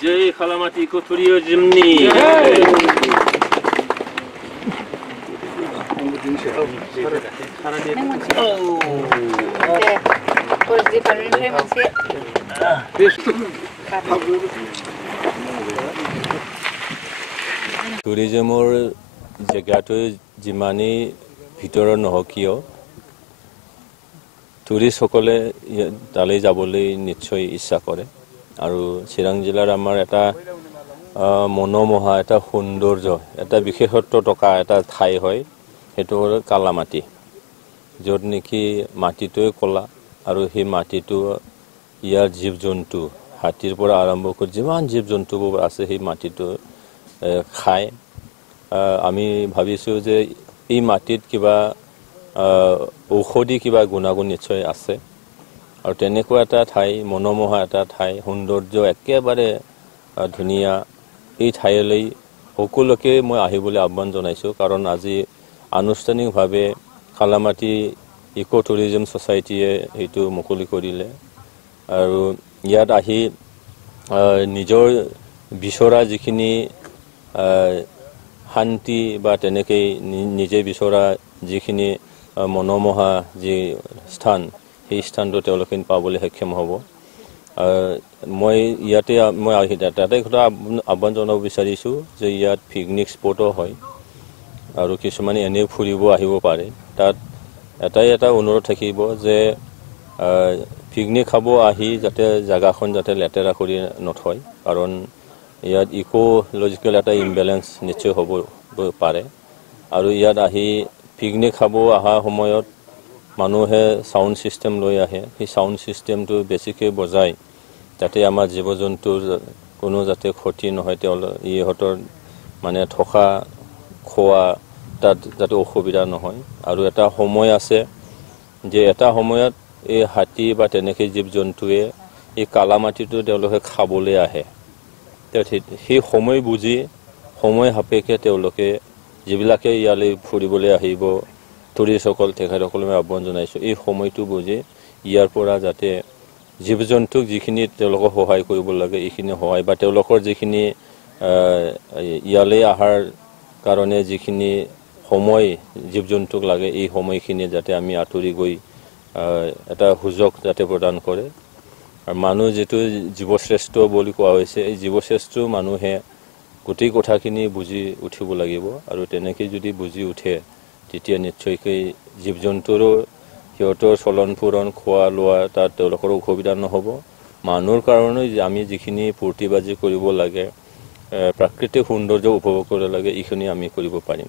जय खालामाटी को तुरियो जिमनी টুৰিজমৰ জেগাটো যিমানেই ভিতৰত নহওক কিয় টুৰিষ্টসকলে তালৈ যাবলৈ নিশ্চয় ইচ্ছা কৰে আৰু চিৰাং জিলাৰ আমাৰ এটা মনোমোহা এটা সৌন্দৰ্য এটা বিশেষত্ব থকা এটা ঠাই হয় সেইটো হ'ল কালামাটি য'ত নেকি মাটিটোৱে ক'লা আৰু সেই মাটিটো ইয়াৰ জীৱ জন্তু হাতীৰ পৰা আৰম্ভ কৰি যিমান জীৱ জন্তুবোৰ আছে সেই মাটিটো খায় আমি ভাবিছোঁ যে এই মাটিত কিবা ঔষধি কিবা গুণাগুণ নিশ্চয় আছে আৰু তেনেকুৱা এটা ঠাই মনোমোহা এটা ঠাই সৌন্দৰ্য একেবাৰে ধুনীয়া এই ঠাইলৈ সকলোকে মই আহিবলৈ আহ্বান জনাইছোঁ কাৰণ আজি আনুষ্ঠানিকভাৱে কালামাটি ইকো টুৰিজম ছ'চাইটিয়ে সেইটো মুকলি কৰিলে আৰু ইয়াত আহি নিজৰ বিচৰা যিখিনি শান্তি বা তেনেকৈ নিজে বিচৰা যিখিনি মনোমোহা যি স্থান সেই স্থানটো তেওঁলোকে পাবলৈ সক্ষম হ'ব মই ইয়াতে মই তাতে কথা আহ্বান জনাব বিচাৰিছোঁ যে ইয়াত পিকনিক স্পটো হয় আৰু কিছুমানে এনেই ফুৰিব আহিব পাৰে তাত এটা অনুৰোধ থাকিব যে পিকনিক খাব আহি যাতে জাগাখন যাতে লেতেৰা কৰি নথয় কাৰণ ইয়াত ইক'লজিকেল এটা ইমবেলেঞ্চ নিশ্চয় হ'ব পাৰে আৰু ইয়াত আহি পিকনিক খাব অহা সময়ত মানুহে সাউণ্ড সিস্টেম লৈ আহে সেই সাউণ্ড সিস্টেমটো বেছিকৈ বজায় যাতে আমাৰ জীৱ জন্তুৰ কোনো যাতে ক্ষতি নহয় ইহঁতৰ মানে থকা খোৱা তাত যাতে অসুবিধা নহয় আৰু এটা সময় আছে যে এটা সময়ত এই হাতী বা তেনেকৈ জীৱ জন্তুৱে এই কালামাটিটো তেওঁলোকে খাবলৈ আহে সেই সময় বুজি সময় সাপেক্ষে তেওঁলোকে যিবিলাকে ইয়ালৈ ফুৰিবলৈ আহিব টুৰিষ্টসকল তেখেতসকলে মই আহ্বান জনাইছোঁ এই সময়টো বুজি ইয়াৰ পৰা যাতে জীৱ জন্তুক যিখিনি তেওঁলোকক সহায় কৰিব লাগে এইখিনি সহায় বা তেওঁলোকৰ যিখিনি ইয়ালৈ অহাৰ কাৰণে যিখিনি সময় জীৱ জন্তুক লাগে এই সময়খিনি যাতে আমি আঁতৰি গৈ এটা সুযোগ যাতে প্ৰদান কৰে আৰু মানুহ যিটো জীৱশ্ৰেষ্ঠ বুলি কোৱা হৈছে এই জীৱশ্ৰেষ্ঠ মানুহে গোটেই কথাখিনি বুজি উঠিব লাগিব আৰু তেনেকৈ যদি বুজি উঠে তেতিয়া নিশ্চয়কৈ জীৱ জন্তুৰো সিহঁতৰ চলন ফুৰণ খোৱা লোৱা তাত তেওঁলোকৰ অসুবিধা নহ'ব মানুহৰ কাৰণে আমি যিখিনি ফূৰ্তি বাজি কৰিব লাগে প্ৰাকৃতিক সৌন্দৰ্য উপভোগ কৰিব লাগে এইখিনি আমি কৰিব পাৰিম